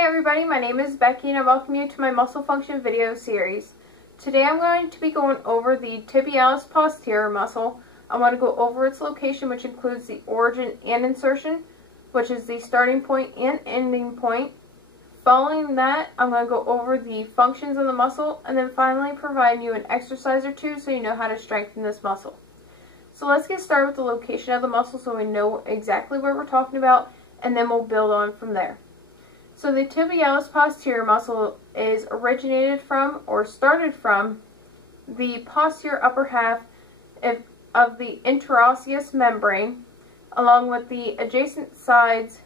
Hey everybody, my name is Becky and I welcome you to my muscle function video series. Today I'm going to be going over the tibialis posterior muscle. I want to go over its location, which includes the origin and insertion, which is the starting point and ending point. Following that, I'm going to go over the functions of the muscle and then finally provide you an exercise or two so you know how to strengthen this muscle. So let's get started with the location of the muscle so we know exactly what we're talking about, and then we'll build on from there. So the tibialis posterior muscle is originated from or started from the posterior upper half of the interosseous membrane, along with the adjacent sides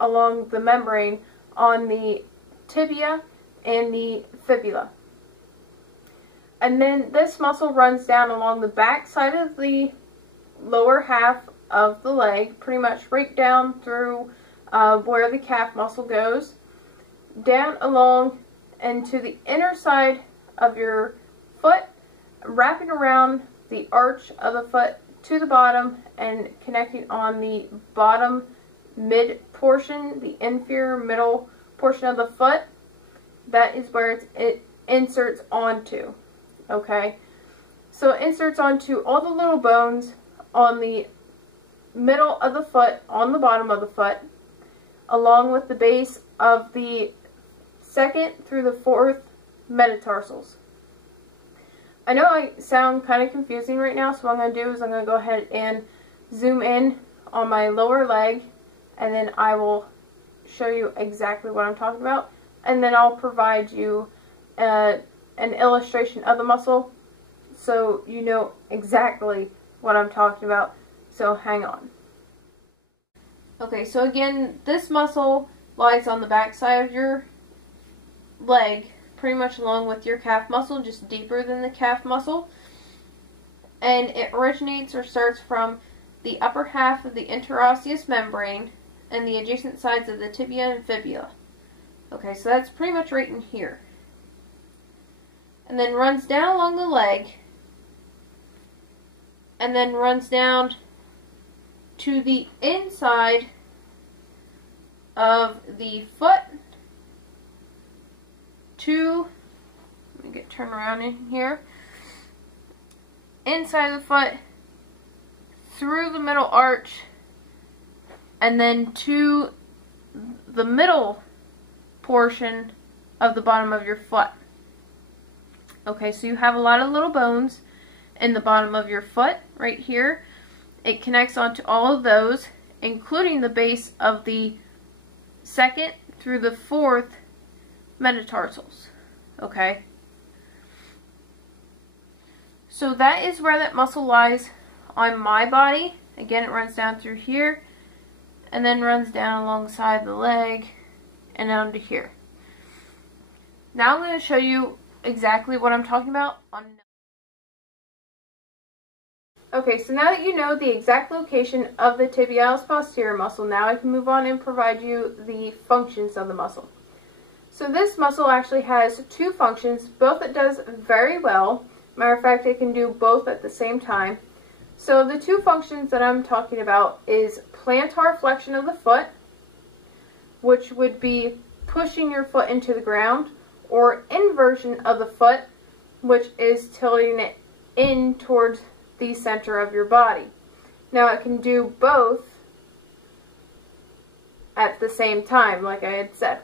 along the membrane on the tibia and the fibula. And then this muscle runs down along the back side of the lower half of the leg, pretty much right down through where the calf muscle goes, down along and to the inner side of your foot, wrapping around the arch of the foot to the bottom and connecting on the bottom mid portion, the inferior middle portion of the foot. That is where it inserts onto. Okay, so it inserts onto all the little bones on the middle of the foot, on the bottom of the foot, along with the base of the second through the fourth metatarsals. I know I sound kind of confusing right now, so what I'm going to do is I'm going to go ahead and zoom in on my lower leg, and then I will show you exactly what I'm talking about, and then I'll provide you an illustration of the muscle so you know exactly what I'm talking about, so hang on. Okay, so again, this muscle lies on the back side of your leg, pretty much along with your calf muscle, just deeper than the calf muscle. And it originates or starts from the upper half of the interosseous membrane and the adjacent sides of the tibia and fibula. Okay, so that's pretty much right in here. And then runs down along the leg, and then runs down to the inside of the foot let me get turned around in here, inside of the foot, through the middle arch, and then to the middle portion of the bottom of your foot. Okay, so you have a lot of little bones in the bottom of your foot right here. It connects onto all of those, including the base of the second through the fourth metatarsals. Okay? So that is where that muscle lies on my body. Again, it runs down through here and then runs down alongside the leg and down to here. Now I'm going to show you exactly what I'm talking about on. Okay, so now that you know the exact location of the tibialis posterior muscle, now I can move on and provide you the functions of the muscle. So this muscle actually has two functions, both it does very well. Matter of fact, it can do both at the same time. So the two functions that I'm talking about is plantar flexion of the foot, which would be pushing your foot into the ground, or inversion of the foot, which is tilting it in towards the center of your body. Now it can do both at the same time, like I had said.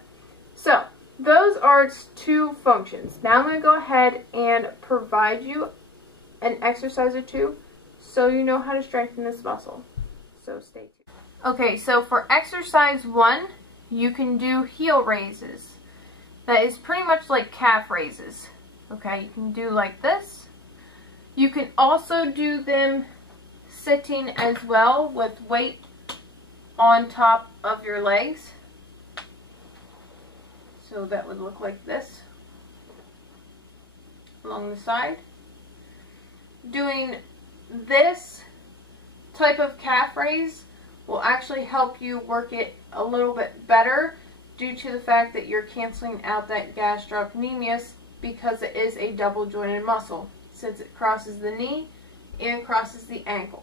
So those are its two functions. Now I'm going to go ahead and provide you an exercise or two so you know how to strengthen this muscle. So stay tuned. Okay, so for exercise 1, you can do heel raises. That is pretty much like calf raises. Okay, you can do like this. You can also do them sitting as well with weight on top of your legs. So that would look like this along the side. Doing this type of calf raise will actually help you work it a little bit better due to the fact that you're canceling out that gastrocnemius because it is a double jointed muscle, since it crosses the knee and crosses the ankle.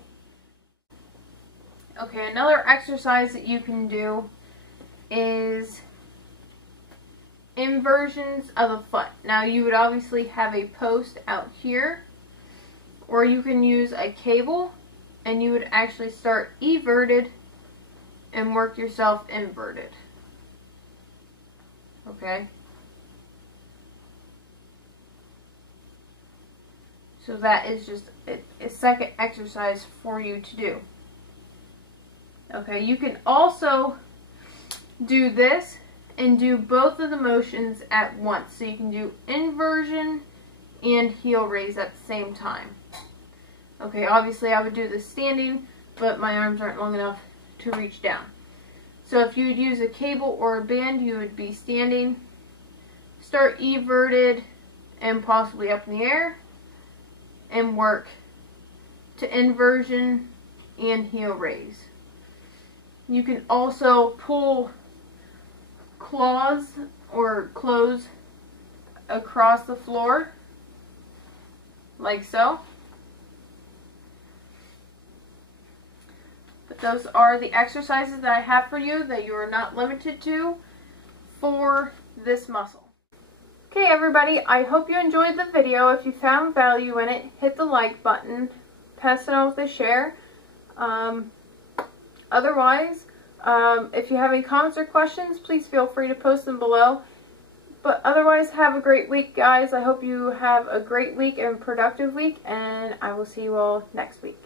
Okay, another exercise that you can do is inversions of the foot. Now you would obviously have a post out here, or you can use a cable and you would actually start everted and work yourself inverted. Okay? So that is just a second exercise for you to do. Okay, you can also do this and do both of the motions at once. So you can do inversion and heel raise at the same time. Okay, obviously I would do this standing, but my arms aren't long enough to reach down. So if you would use a cable or a band, you would be standing, start everted and possibly up in the air, and work to inversion and heel raise. You can also pull claws or clothes across the floor, like so. But those are the exercises that I have for you that you are not limited to for this muscle. Okay everybody, I hope you enjoyed the video. If you found value in it, hit the like button, pass it on with a share. Otherwise, if you have any comments or questions, please feel free to post them below. But otherwise, have a great week, guys. I hope you have a great week and productive week, and I will see you all next week.